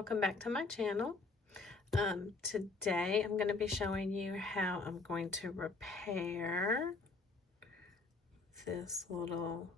welcome back to my channel. Today I'm going to be showing you how I'm going to repair this little,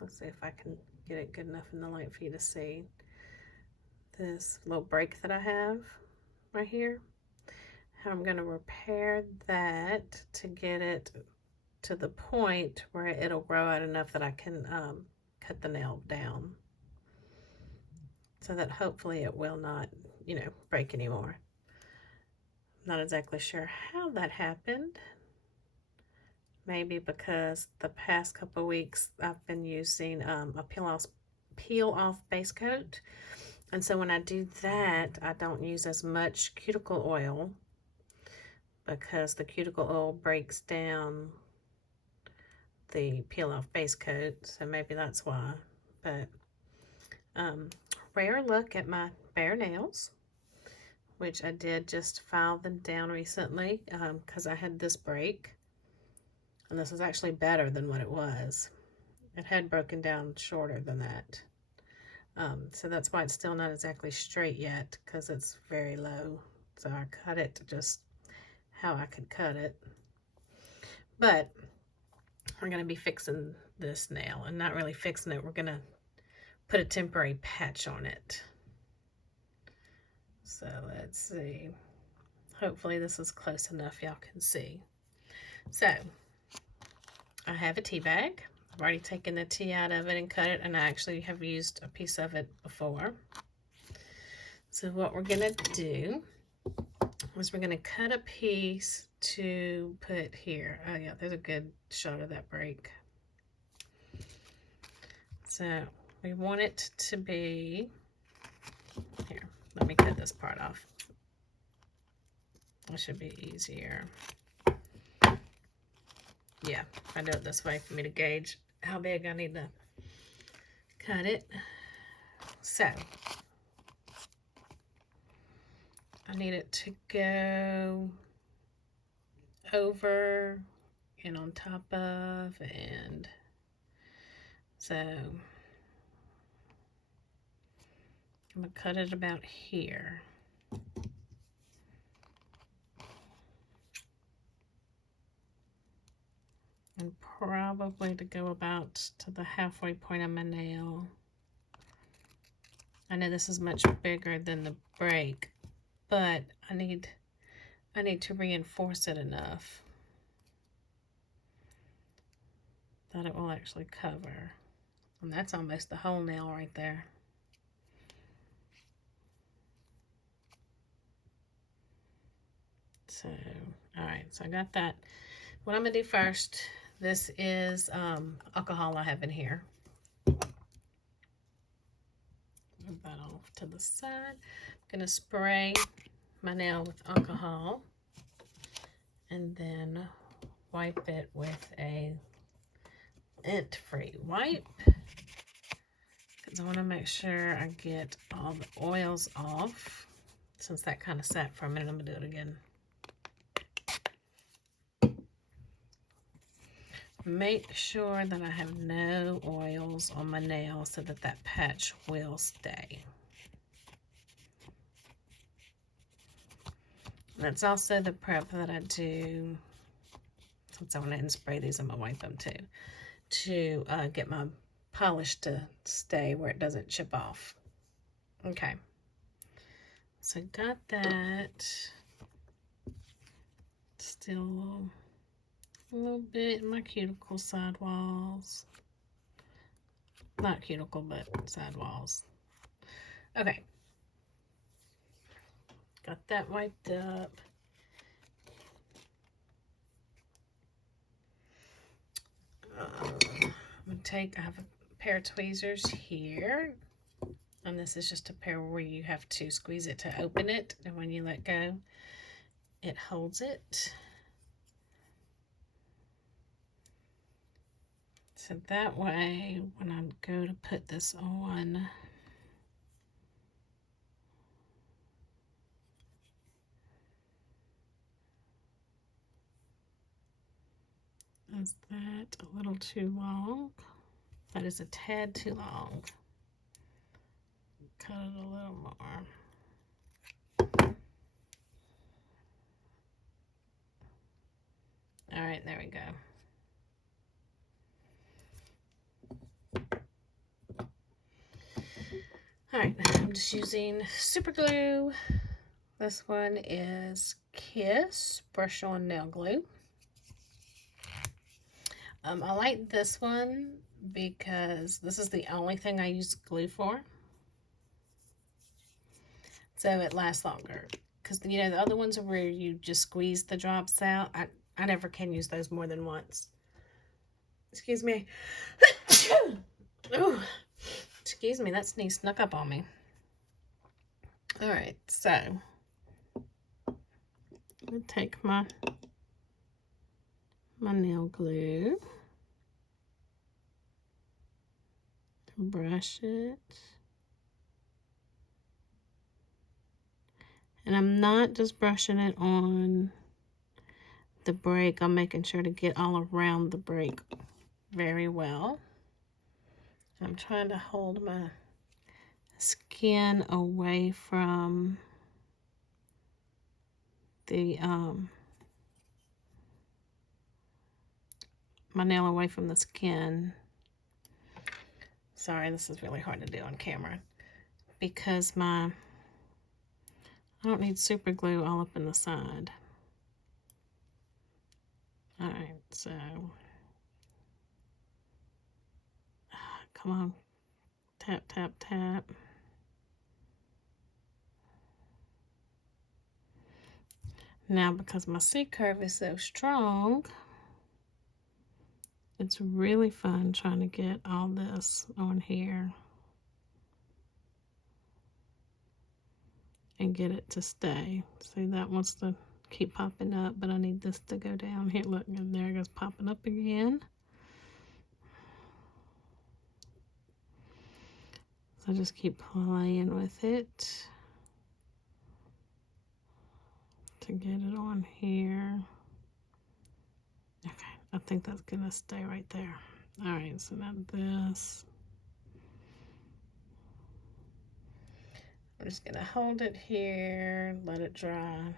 let's see if I can get it good enough in the light for you to see, this little break that I have right here. How I'm going to repair that to get it to the point where it'll grow out enough that I can cut the nail down, so that hopefully it will not, break anymore. Not exactly sure how that happened. Maybe because the past couple weeks I've been using a peel off base coat, and so when I do that I don't use as much cuticle oil because the cuticle oil breaks down the peel off base coat, so maybe that's why. But rare look at my bare nails, which I did just file them down recently because I had this break, and this is actually better than what it was. It had broken down shorter than that, so that's why it's still not exactly straight yet, because it's very low. So I cut it just how I could cut it. But we're going to be fixing this nail, and not really fixing it, we're going to put a temporary patch on it. So let's see. Hopefully this is close enough y'all can see. So I have a tea bag. I've already taken the tea out of it and cut it, and I actually have used a piece of it before. So what we're gonna do is we're gonna cut a piece to put here. Oh yeah, there's a good shot of that break. So we want it to be, here, let me cut this part off. It should be easier. Yeah, I do it this way for me to gauge how big I need to cut it. So I need it to go over and on top of, and so I'm gonna cut it about here. And probably to go about to the halfway point of my nail. I know this is much bigger than the break, but I need to reinforce it enough that it will actually cover. And that's almost the whole nail right there. So, all right, so I got that. What I'm gonna do first, this is alcohol I have in here. Move that off to the side. I'm gonna spray my nail with alcohol and then wipe it with a lint-free wipe, because I want to make sure I get all the oils off. Since that kind of sat for a minute, I'm gonna do it again. Make sure that I have no oils on my nail so that that patch will stay. That's also the prep that I do, since I went ahead and spray these, I'm gonna wipe them too, to get my polish to stay where it doesn't chip off. Okay, so got that. Still a little bit in my cuticle sidewalls. Not cuticle, but sidewalls. Okay. Got that wiped up. I have a pair of tweezers here. And this is just a pair where you have to squeeze it to open it. And when you let go, it holds it. So that way, when I go to put this on, is that a little too long? That is a tad too long. cut it a little more. All right, there we go. All right, I'm just using super glue. This one is Kiss Brush On Nail Glue. I like this one because this is the only thing I use glue for. So it lasts longer. Because, you know, the other ones are where you just squeeze the drops out. I never can use those more than once. Excuse me. Ooh, excuse me, that sneeze snuck up on me. All right, so I'm going to take my nail glue, brush it. And I'm not just brushing it on the break. I'm making sure to get all around the break very well. I'm trying to hold my skin away from the, my nail away from the skin. Sorry, this is really hard to do on camera because I don't need super glue all up in the side. All right, so come on, tap, tap, tap. Now, because my C-curve is so strong, it's really fun trying to get all this on here and get it to stay. See, that wants to keep popping up, but I need this to go down here. Look, and there it goes popping up again. So just keep playing with it to get it on here. Okay, I think that's gonna stay right there. All right, so now this. I'm just gonna hold it here, let it dry.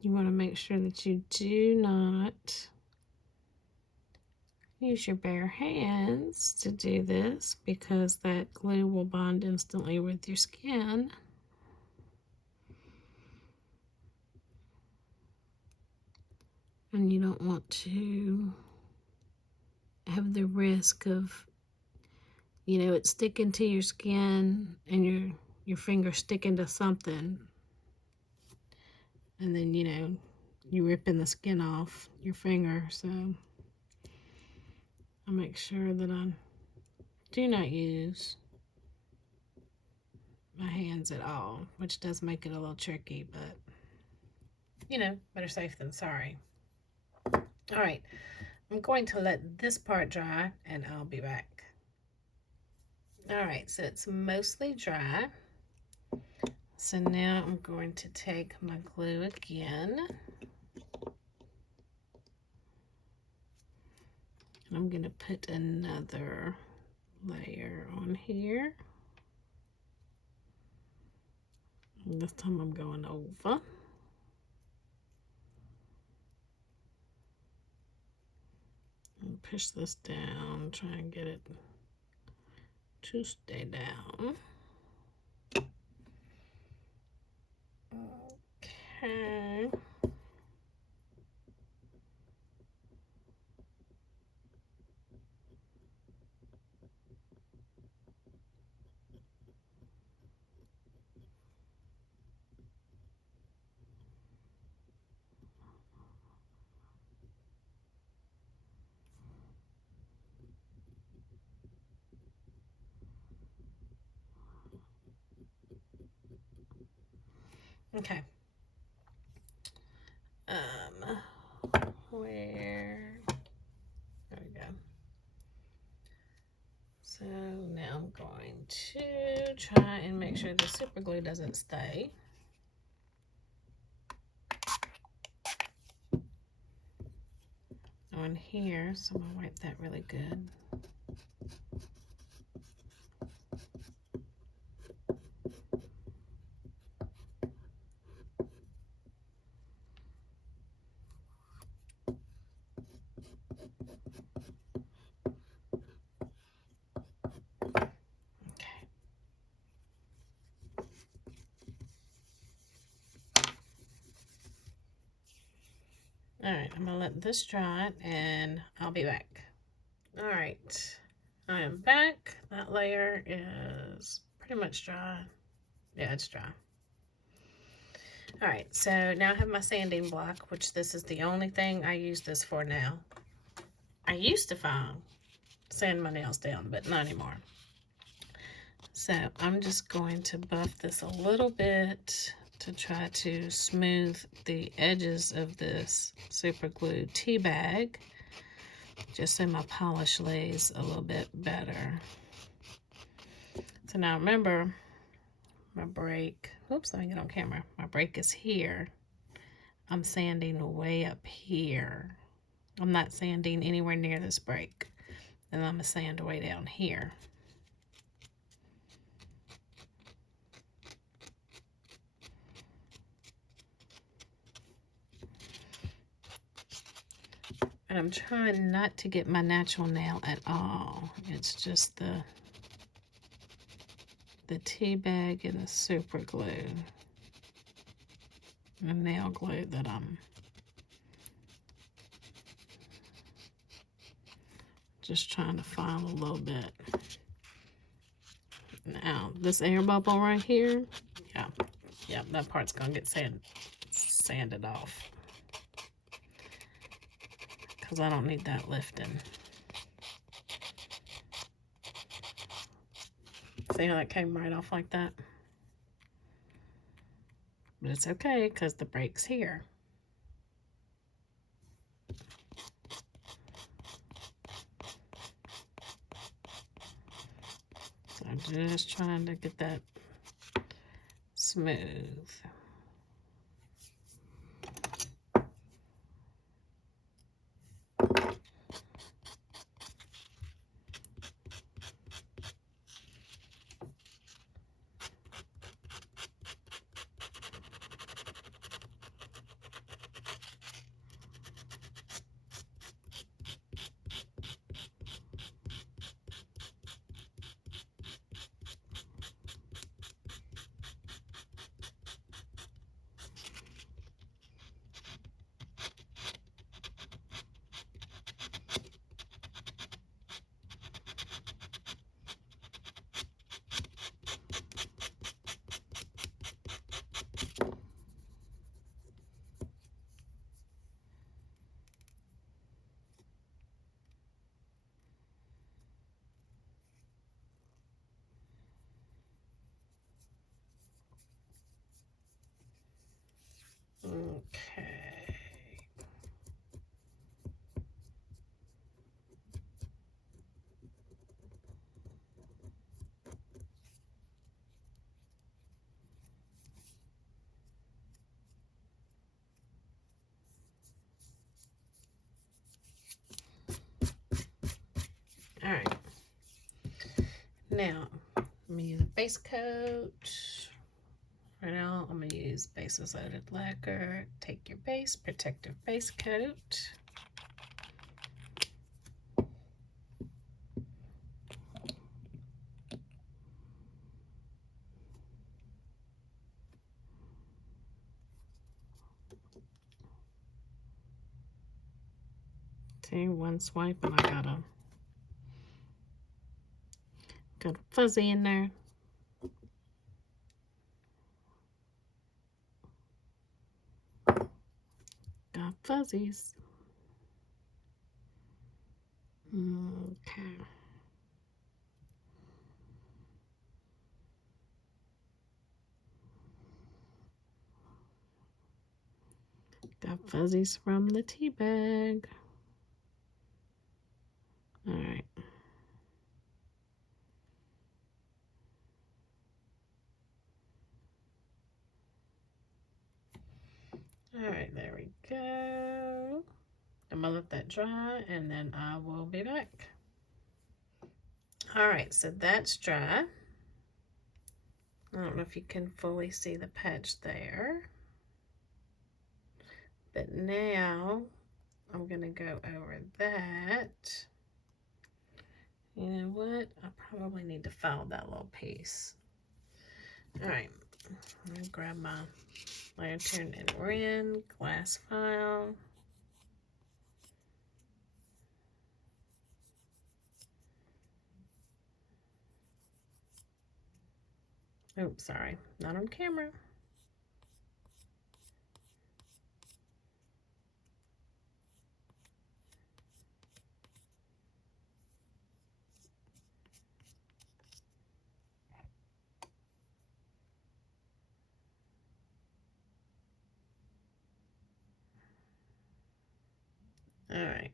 You want to make sure that you do not use your bare hands to do this because that glue will bond instantly with your skin. And you don't want to have the risk of, you know, it sticking to your skin and your finger sticking to something. And then, you know, you ripping the skin off your finger. So I make sure that I do not use my hands at all, which does make it a little tricky, but you know, better safe than sorry. All right, I'm going to let this part dry and I'll be back. All right, so it's mostly dry. So now I'm going to take my glue again. And I'm going to put another layer on here. And this time I'm going over. And push this down, try and get it to stay down. Okay. Okay. Where? There we go. So now I'm going sure the super glue doesn't stay. On here, so I'm gonna wipe that really good. All right, I'm gonna let this dry and I'll be back. All right, I am back. That layer is pretty much dry. Yeah, it's dry. All right, so now I have my sanding block, which this is the only thing I use this for now. I used to sand my nails down, but not anymore. So I'm just going to buff this a little bit to try to smooth the edges of this super glue tea bag, just so my polish lays a little bit better. So now remember, my break, oops, let me get on camera. My break is here. I'm sanding way up here. I'm not sanding anywhere near this break. And I'm gonna sand way down here. And I'm trying not to get my natural nail at all. It's just the tea bag and the super glue, the nail glue that I'm just trying to find a little bit. Now, this air bubble right here, yeah, that part's gonna get sanded off, because I don't need that lifting. See how that came right off like that? But it's okay, because the break's here. So I'm just trying to get that smooth. Okay. All right. Now, I'm gonna use a base coat. Right now, I'm gonna use bases loaded lacquer. Take your base, protective base coat. See, one swipe and I got a fuzzy in there. Got fuzzies. Okay. Got fuzzies from the tea bag. All right. All right, there we go. I'm gonna let that dry and then I will be back. All right, so that's dry. I don't know if you can fully see the patch there. But now I'm gonna go over that. You know what? I probably need to file that little piece. All right, I'm gonna grab my lantern and Ren glass file. Oops, sorry, not on camera. All right,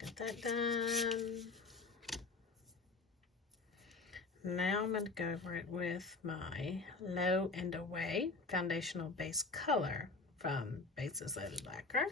got that done. Now I'm going to go over it with my Low and A-Whey foundational base color from Bases Loaded Lacquer.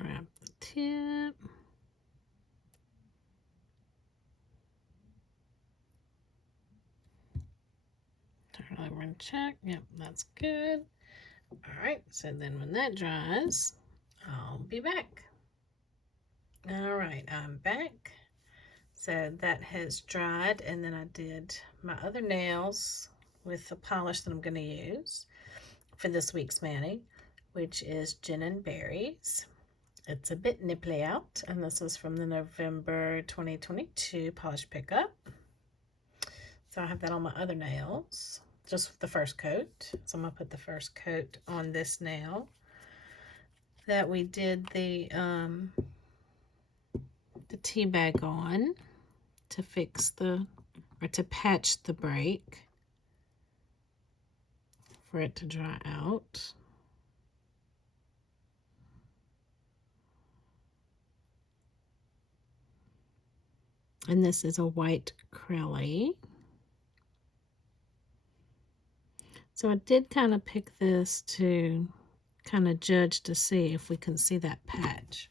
Wrap the tip. Turn over and check. Yep, that's good. All right, so then when that dries, I'll be back. All right, I'm back. So that has dried, and then I did my other nails with the polish that I'm going to use for this week's mani, which is Gin and Berries. It's a bit nipply out, and this is from the November 2022 polish pickup. So I have that on my other nails, just the first coat. So I'm gonna put the first coat on this nail that we did the tea bag on to fix the, or to patch the break for it to dry out. And this is a white acrylic. So I did kind of pick this to kind of judge to see if we can see that patch.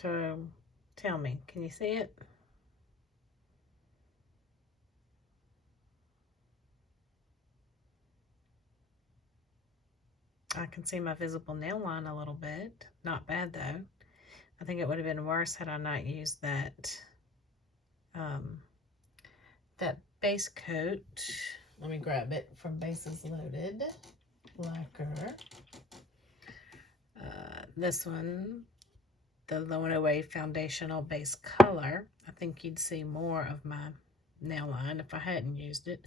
So tell me, can you see it? I can see my visible nail line a little bit. Not bad though. I think it would have been worse had I not used that that base coat. Let me grab it from Bases Loaded Lacquer. This one, the Low and A-Whey foundational base color. I think you'd see more of my nail line if I hadn't used it.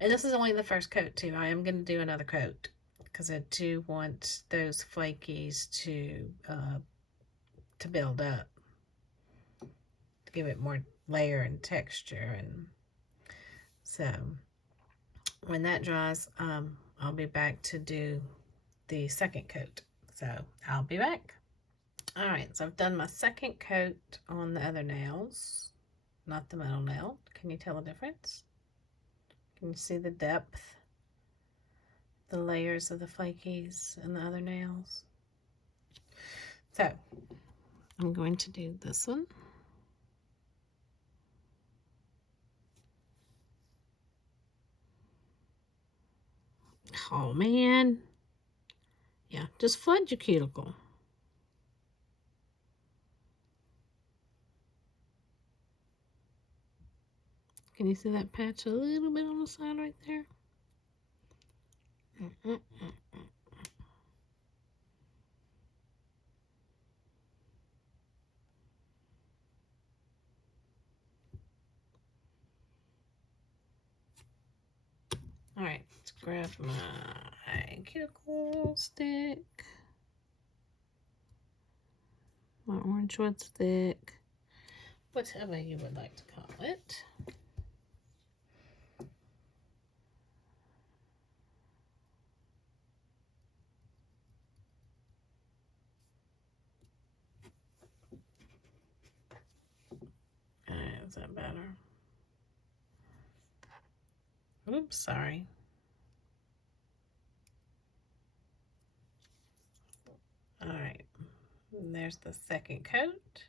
And this is only the first coat too. I am going to do another coat because I do want those flakies to build up, to give it more layer and texture. And so when that dries, I'll be back to do the second coat. So I'll be back. All right, so I've done my second coat on the other nails, not the middle nail. Can you tell the difference? Can you see the depth, the layers of the flakies and the other nails? So I'm going to do this one. Oh man. Yeah, just flood your cuticle. Can you see that patch a little bit on the side right there? All right, let's grab my cuticle stick. My orange wood stick. Whatever you would like to call it. Is that better? Oops, sorry. All right, and there's the second coat.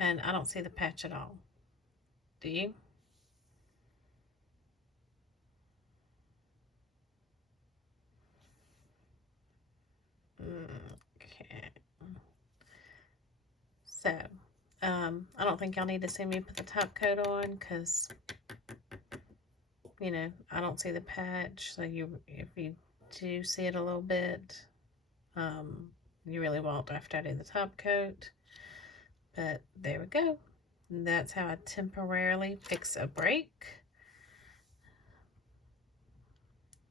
And I don't see the patch at all. Do you? Okay. So, I don't think y'all need to see me put the top coat on because, you know, I don't see the patch. So if you do see it a little bit, you really won't after I do the top coat. But there we go. That's how I temporarily fix a break.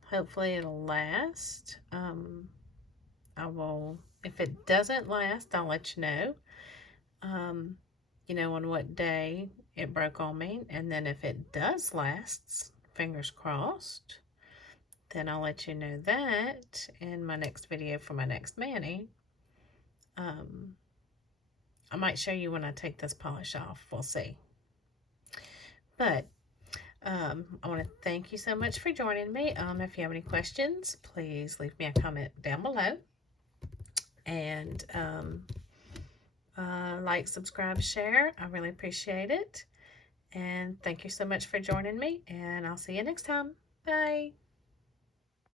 Hopefully it'll last. I will, if it doesn't last, I'll let you know. You know, on what day it broke on me. And then if it does last, fingers crossed, then I'll let you know that in my next video for my next mani. I might show you when I take this polish off. We'll see. But I want to thank you so much for joining me. If you have any questions, please leave me a comment down below. And like, subscribe, share. I really appreciate it. And thank you so much for joining me. And I'll see you next time. Bye.